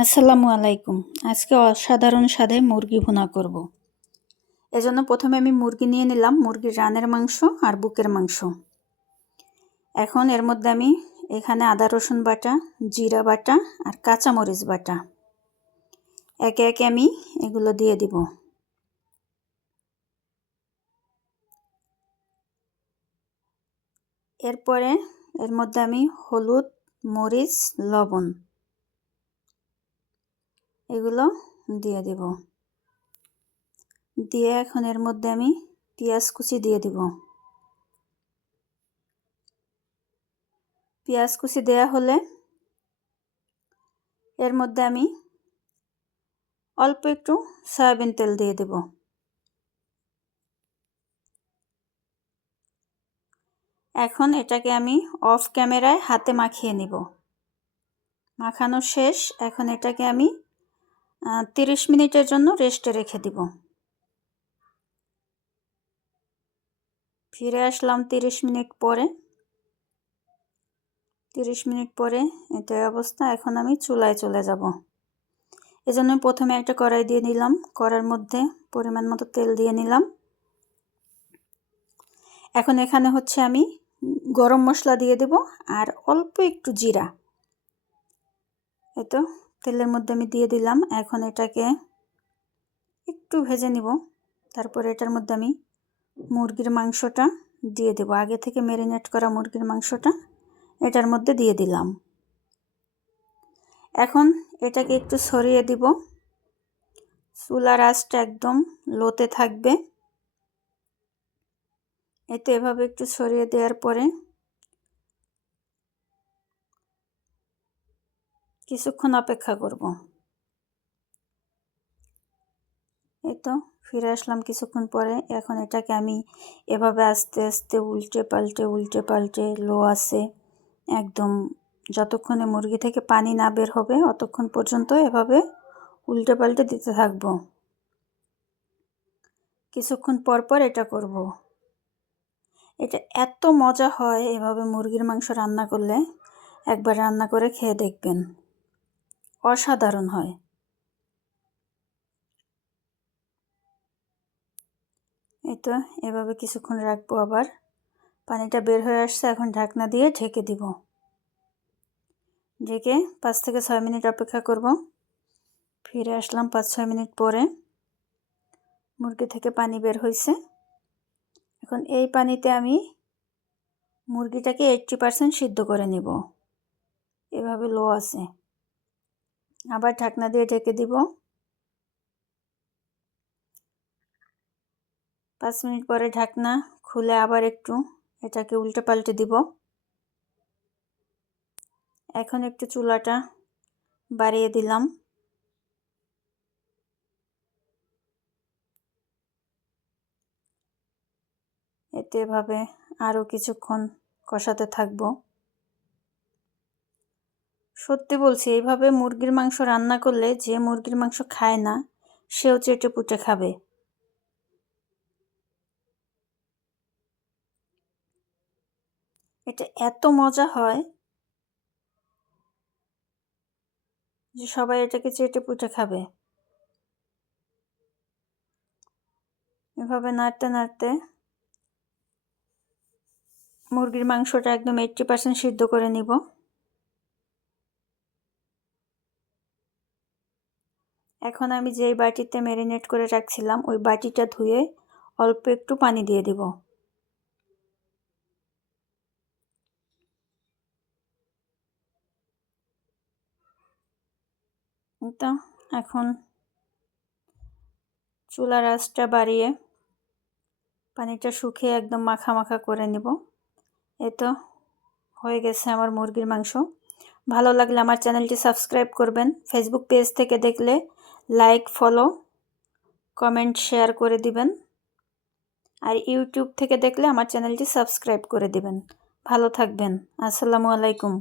আসসালামু আলাইকুম। আজকে অসাধারণ স্বাদে মুরগি ভুনা করব। এজন্য প্রথমে আমি মুরগি নিয়ে নিলাম, মুরগির রানের মাংস আর বুকের মাংস। এখন এর মধ্যে আমি এখানে আদা রসুন বাটা, জিরা বাটা আর কাঁচামরিচ বাটা একে একে আমি এগুলো দিয়ে দিব। এরপরে এর মধ্যে আমি হলুদ, মরিচ, লবণ এগুলো দিয়ে দিব। দিয়ে এখন এর মধ্যে আমি পেঁয়াজ কুচি দিয়ে দিব। পেঁয়াজ কুচি দেয়া হলে এর মধ্যে আমি অল্প একটু সয়াবিন তেল দিয়ে দেব। এখন এটাকে আমি অফ ক্যামেরায় হাতে মাখিয়ে নিব। মাখানো শেষ। এখন এটাকে আমি 30 মিনিটের জন্য রেস্টে রেখে দিব। ফিরে আসলাম 30 মিনিট পরে। 30 মিনিট পরে এটাই অবস্থা। এখন আমি চুলায় চলে যাব। এজন্য প্রথমে একটা কড়াই দিয়ে নিলাম। কড়াইয়ের মধ্যে পরিমাণ মতো তেল দিয়ে নিলাম। এখন এখানে হচ্ছে আমি গরম মশলা দিয়ে দেব আর অল্প একটু জিরা। এই তো তেলের মধ্যে আমি দিয়ে দিলাম। এখন এটাকে একটু ভেজে নিব। তারপরে এটার মধ্যে আমি মুরগির মাংসটা দিয়ে দেব। আগে থেকে ম্যারিনেট করা মুরগির মাংসটা এটার মধ্যে দিয়ে দিলাম। এখন এটাকে একটু ছড়িয়ে দিব। চুলার আঁচটা একদম লোতে থাকবে। এতে এভাবে একটু ছড়িয়ে দেওয়ার পরে কিছুক্ষণ অপেক্ষা করব। এই তো ফিরে আসলাম কিছুক্ষণ পরে। এখন এটাকে আমি এভাবে আস্তে আস্তে উল্টে পাল্টে লো আছে একদম যতক্ষণে মুরগি থেকে পানি না বের হবে অতক্ষণ পর্যন্ত এভাবে উল্টে পাল্টে দিতে থাকবো। কিছুক্ষণ পর পর এটা করব। এটা এত মজা হয় এভাবে মুরগির মাংস রান্না করলে। একবার রান্না করে খেয়ে দেখবেন, অসাধারণ হয়। এই তো এভাবে কিছুক্ষণ রাখবো। আবার পানিটা বের হয়ে আসছে। এখন ঢাকনা দিয়ে ঢেকে দিব। ঢেকে 5 থেকে 6 মিনিট অপেক্ষা করব। ফিরে আসলাম 5-6 মিনিট পরে। মুরগি থেকে পানি বের হয়েছে। এখন এই পানিতে আমি মুরগিটাকে 80% সিদ্ধ করে নিব। এভাবে লো আছে। আবার ঢাকনা দিয়ে ঢেকে দিব। 5 মিনিট পরে ঢাকনা খুলে আবার একটু এটাকে উল্টে পাল্টে দিব। এখন একটু চুলাটা বাড়িয়ে দিলাম। এতে এভাবে আরও কিছুক্ষণ কষাতে থাকবো। সত্যি বলছি, এইভাবে মুরগির মাংস রান্না করলে যে মুরগির মাংস খায় না সেও চেটে পুটে খাবে। এটা এত মজা হয় যে সবাই এটাকে চেটে পুটে খাবে। এভাবে নাড়তে নাড়তে মুরগির মাংসটা একদম 80% সিদ্ধ করে নিব। এখন আমি যেই বাটিতে ম্যারিনেট করে রাখছিলাম ওই বাটিটা ধুয়ে অল্প একটু পানি দিয়ে দিব। তো এখন চুলার আঁচটা বাড়িয়ে পানিটা শুকিয়ে একদম মাখা মাখা করে নিব। এই তো হয়ে গেছে আমার মুরগির মাংস। ভালো লাগলে আমার চ্যানেলটি সাবস্ক্রাইব করবেন। ফেসবুক পেজ থেকে দেখলে লাইক, ফলো, কমেন্ট, শেয়ার করে দিবেন। আর ইউটিউব থেকে দেখলে আমার চ্যানেলটি সাবস্ক্রাইব করে দিবেন। ভালো থাকবেন। আসসালামু আলাইকুম।